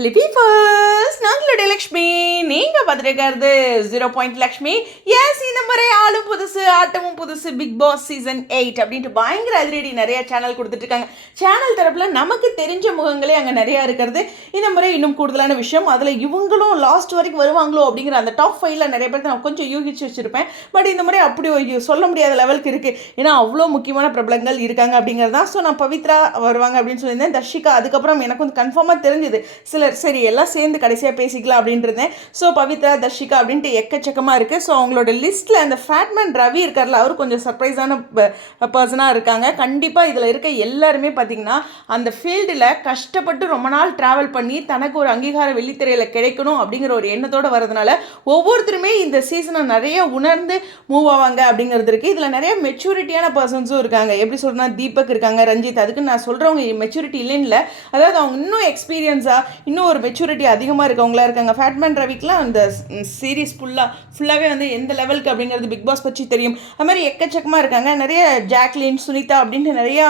Hello peepers, நாங்களுடைய Lakshmi. நீங்கள் பார்த்துருக்கிறது 0 Lakshmi. S, இந்த முறை ஆளும் புதுசு ஆட்டமும் புதுசு பிக் பாஸ் சீசன் 8 அப்படின்ட்டு பயங்கர அதிரடி நிறைய சேனல் கொடுத்துட்ருக்காங்க. சேனல் தரப்பில் நமக்கு தெரிஞ்ச முகங்களே அங்கே நிறையா இருக்கிறது இந்த முறை இன்னும் கூடுதலான விஷயம். அதில் இவங்களும் லாஸ்ட் வரைக்கும் வருவாங்களோ அப்படிங்கிற அந்த டாப் 5ல் நிறைய பேர் நான் கொஞ்சம் யூகிச்சு வச்சுருப்பேன். பட் இந்த முறை அப்படி சொல்ல முடியாத லெவலுக்கு இருக்குது. ஏன்னா அவ்வளோ முக்கியமான பிரபலங்கள் இருக்காங்க அப்படிங்கிறது தான். ஸோ நான் பவித்ரா வருவாங்க அப்படின்னு சொல்லியிருந்தேன், தர்ஷிகா. அதுக்கப்புறம் எனக்கு வந்து கன்ஃபார்மாக தெரிஞ்சுது சிலர் சரி எல்லாம் சேர்ந்து கடைசியாக பேசிக்கலாம் அப்படின்ட்டு இருந்தேன். ஸோ பவித்ரா, தர்ஷிகா அப்படின்ட்டு எக்கச்சக்கமாக இருக்குது. ஸோ அவங்களோட லிஸ்ட்டில் அந்த ஃபேட்மேன் ரவி இருக்கார்ல, அவர் கொஞ்சம் சர்ப்ரைஸான பர்சனாக இருக்காங்க. கண்டிப்பாக இதில் இருக்க எல்லாருமே பார்த்திங்கன்னா அந்த ஃபீல்டில் கஷ்டப்பட்டு ரொம்ப நாள் ட்ராவல் பண்ணி தனக்கு ஒரு அங்கீகாரம் வெள்ளித்திரையில் கிடைக்கணும் அப்படிங்கிற ஒரு எண்ணத்தோடு வரதுனால ஒவ்வொருத்தருமே இந்த சீசனை நிறைய உணர்ந்து மூவ் ஆவாங்க அப்படிங்கிறது இருக்குது. இதில் நிறைய மெச்சூரிட்டியான பர்சன்ஸும் இருக்காங்க. எப்படி சொல்கிறேன்னா, தீபக் இருக்காங்க, ரஞ்சித். அதுக்கு நான் சொல்கிறவங்க மெச்சூரிட்டி இல்லைன்னு இல்லை, அதாவது அவங்க இன்னும் எக்ஸ்பீரியன்ஸாக இன்னும் ஒரு மெச்சூரிட்டி அதிகமாக இருக்கவங்களா இருக்காங்க. ஃபேட்மேன் ரவிக்கெலாம் அந்த சீரீஸ் ஃபுல்லாகவே வந்து எந்த லெவலுக்கு அப்படிங்கிறது பிக் பாஸ் பற்றி தெரியும். அது மாதிரி எக்கச்சக்கமாக இருக்காங்க. நிறைய ஜாக்லின், சுனிதா அப்படின்ட்டு நிறையா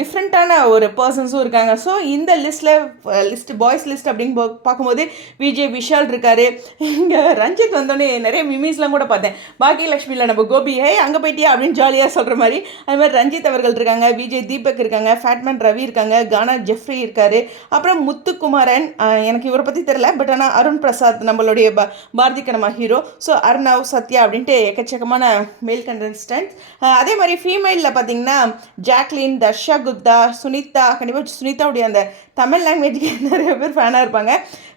டிஃப்ரெண்ட்டான ஒரு பர்சன்ஸும் இருக்காங்க. ஸோ இந்த லிஸ்ட் பாய்ஸ் லிஸ்ட் அப்படின்னு பார்க்கும்போது விஜய் விஷால் இருக்கார். இங்கே ரஞ்சித் வந்தோடனே நிறைய மிமிஸ்லாம் கூட பார்த்தேன். பாக்கியலட்சுமியில் நம்ம கோபி அங்கே போயிட்டியா அப்படின்னு ஜாலியாக சொல்கிற மாதிரி. அது மாதிரி ரஞ்சித் அவர்கள் இருக்காங்க, விஜய் தீபக் இருக்காங்க, ஃபேட்மேன் ரவி இருக்காங்க, கானா ஜெஃப்ரி இருக்கார், அப்புறம் முத்துக்குமாரன். எனக்கு இவரை பற்றி தெரியல, பட் ஆனால் அருண் பிரசாத் நம்மளுடைய பாரதி கனமா ஹீரோ. ஸோ அர்ணவ், சத்யா அப்படின்ட்டு எக்கச்சக்கமான மேல் கண்டஸ்டன்ட். அதே மாதிரி ஃபீமேலில் பார்த்தீங்கன்னா ஜாக்லின், தர்ஷா குப்தா, சுனிதா. கண்டிப்பாக சுனிதாவுடைய அந்த தமிழ் லாங்குவேஜுக்கு நிறைய பேர் ஃபேனாக இருப்பாங்க.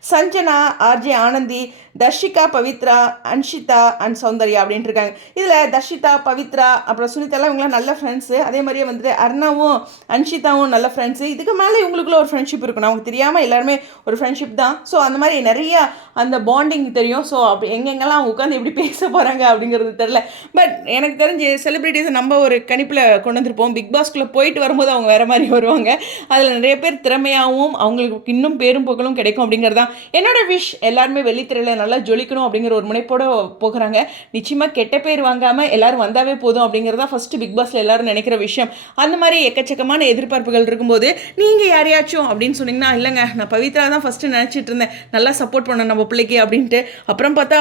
சஞ்சனா, ஆர்ஜே ஆனந்தி, தர்ஷிகா, பவித்ரா, அன்ஷிதா அண்ட் சௌந்தர்யா அப்படின்ட்டு இருக்காங்க. இதில் தர்ஷிதா, பவித்ரா, அப்புறம் சுனிதாலாம் இவங்களாம் நல்ல ஃப்ரெண்ட்ஸு. அதே மாதிரியே வந்துட்டு அர்ணாவும் அன்ஷிதாவும் நல்ல ஃப்ரெண்ட்ஸு. இதுக்கு மேலே இவங்களுக்குள்ள ஒரு ஃப்ரெண்ட்ஷிப் இருக்கணும், அவங்க தெரியாமல் எல்லாருமே ஒரு ஃப்ரெண்ட்ஷிப் தான். ஸோ அந்த மாதிரி நிறையா அந்த பாண்டிங் தெரியும். ஸோ அப்படி எங்கெங்கெல்லாம் அவங்க உட்காந்து எப்படி பேச போகிறாங்க அப்படிங்கிறது தெரில. பட் எனக்கு தெரிஞ்சு செலிப்ரிட்டிஸை நம்ம ஒரு கணிப்பில் கொண்டு வந்திருப்போம். பிக் பாஸ்குள்ளே போயிட்டு வரும்போது அவங்க வேறு மாதிரி வருவாங்க. அதில் நிறைய பேர் திறமையாகவும் அவங்களுக்கு இன்னும் பேரும் புகழும் கிடைக்கும் அப்படிங்கிறது தான் என்னோட விஷ். எல்லாருமே வெள்ளித்திரையில் நல்லா ஜொலிக்கணும் அப்படிங்கிற ஒரு முனைப்போடு போகிறாங்க. நிச்சயமாக கெட்ட பேர் வாங்காமல் எல்லாரும் வந்தாவே போதும் அப்படிங்கிறதா ஃபஸ்ட்டு பிக் பாஸில் எல்லாரும் நினைக்கிற விஷயம். அந்த மாதிரி எக்கச்சக்கமான எதிர்பார்ப்புகள் இருக்கும்போது நீங்கள் யாரையாச்சும் அப்படின்னு சொன்னீங்கன்னா, இல்லைங்க நான் பவித்ரா தான் ஃபஸ்ட்டு நினச்சிட்டு இருந்தேன், நல்லா சப்போர்ட் பண்ணணும் நம்ம பிள்ளைக்கு அப்படின்ட்டு. அப்புறம் பார்த்தா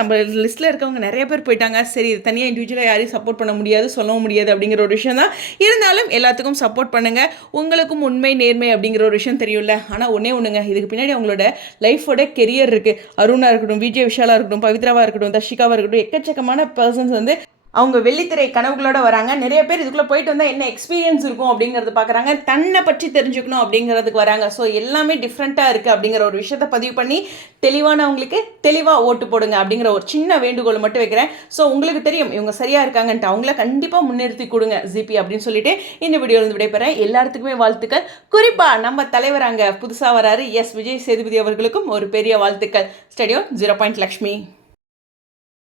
நம்ம லிஸ்ட்டில் இருக்கவங்க நிறைய பேர் போயிட்டாங்க. சரி, தனியாக இண்டிவிஜுவலாக யாரையும் சப்போர்ட் பண்ண முடியாது, சொல்லவும் முடியாது அப்படிங்கிற ஒரு விஷயம் தான். இருந்தாலும் எல்லாத்துக்கும் சப்போர்ட் பண்ணுங்கள். உங்களுக்கும் உண்மை நேர்மை அப்படிங்கிற ஒரு விஷயம் தெரியும்ல. ஆனால் ஒன்றுங்க, இதுக்கு பின்னாடி அவங்களோட லைஃபோட கெரியர் இருக்குது. அருணாக இருக்கட்டும், விஜய் விஷாலாக இருக்கட்டும், பவித்ராவாக இருக்கட்டும், தர்ஷிகாவாக இருக்கட்டும், எக்கச்சக்கமான பர்சன்ஸ் வந்து அவங்க வெள்ளித்திரை கனவுகளோட வராங்க. நிறைய பேர் இதுக்குள்ளே போயிட்டு வந்தால் என்ன எக்ஸ்பீரியன்ஸ் இருக்கும் அப்படிங்கிறது பார்க்குறாங்க, தன்னை பற்றி தெரிஞ்சுக்கணும் அப்படிங்கிறதுக்கு வராங்க. ஸோ எல்லாமே டிஃப்ரெண்ட்டாக இருக்குது அப்படிங்கிற ஒரு விஷயத்தை பதிவு பண்ணி தெளிவானவங்களுக்கு தெளிவாக ஓட்டு போடுங்க அப்படிங்கிற ஒரு சின்ன வேண்டுகோள் மட்டும் வைக்கிறேன். ஸோ உங்களுக்கு தெரியும் இவங்க சரியாக இருக்காங்கன்ட்டு, அவங்கள கண்டிப்பாக முன்னிறுத்தி கொடுங்க ஜிபி அப்படின்னு சொல்லிட்டு இந்த வீடியோவில் விடைபெறேன். எல்லாத்துக்குமே வாழ்த்துக்கள். குறிப்பாக நம்ம தலைவர் அங்கே புதுசாக வராரு, எஸ் விஜய் சேதுபதி அவர்களுக்கும் ஒரு பெரிய வாழ்த்துக்கள். ஸ்டடியோ 0 லக்ஷ்மி.